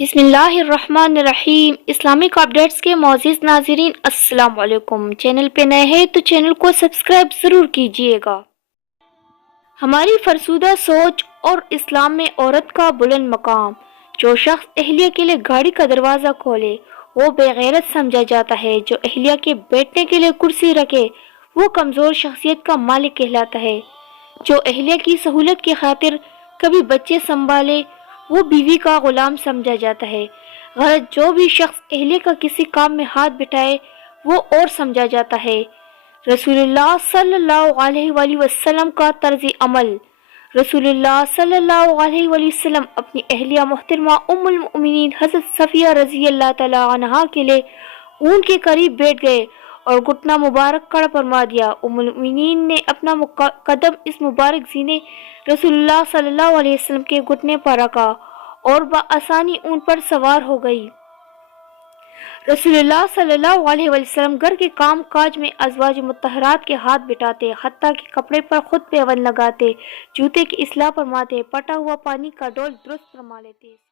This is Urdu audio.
بسم اللہ الرحمن الرحیم۔ اسلامک اپڈیٹس کے معزز ناظرین السلام علیکم۔ چینل پہ نئے ہیں تو چینل کو سبسکرائب ضرور کیجیے گا۔ ہماری فرسودہ سوچ اور اسلام میں عورت کا بلند مقام۔ جو شخص اہلیہ کے لیے گاڑی کا دروازہ کھولے وہ بے غیرت سمجھا جاتا ہے۔ جو اہلیہ کے بیٹھنے کے لیے کرسی رکھے وہ کمزور شخصیت کا مالک کہلاتا ہے۔ جو اہلیہ کی سہولت کی خاطر کبھی بچے سنبھالے وہ بیوی کا غلام سمجھا جاتا ہے۔ غرض جو بھی شخص اہلیہ کا کسی کام میں ہاتھ بٹھائے وہ اور سمجھا جاتا ہے۔ رسول اللہ صلی اللہ علیہ وآلہ وسلم کا طرز عمل۔ رسول اللہ صلی اللہ علیہ وآلہ وسلم اپنی اہلیہ محترمہ ام المؤمنین حضرت صفیہ رضی اللہ تعالی عنہا کے لیے اون کے قریب بیٹھ گئے اور گھٹنا مبارک کھڑا فرما دیا۔ ام المؤمنین نے اپنا قدم اس مبارک سینے رسول اللہ صلی اللہ علیہ وسلم کے گھٹنے پر رکھا اور بآسانی اون پر سوار ہو گئی۔ رسول اللہ صلی اللہ علیہ وسلم گھر کے کام کاج میں ازواج مطہرات کے ہاتھ بٹاتے، حتیٰ کہ کپڑے پر خود پیوند لگاتے، جوتے کی اصلاح فرماتے، پٹا ہوا پانی کا ڈول درست فرما لیتے۔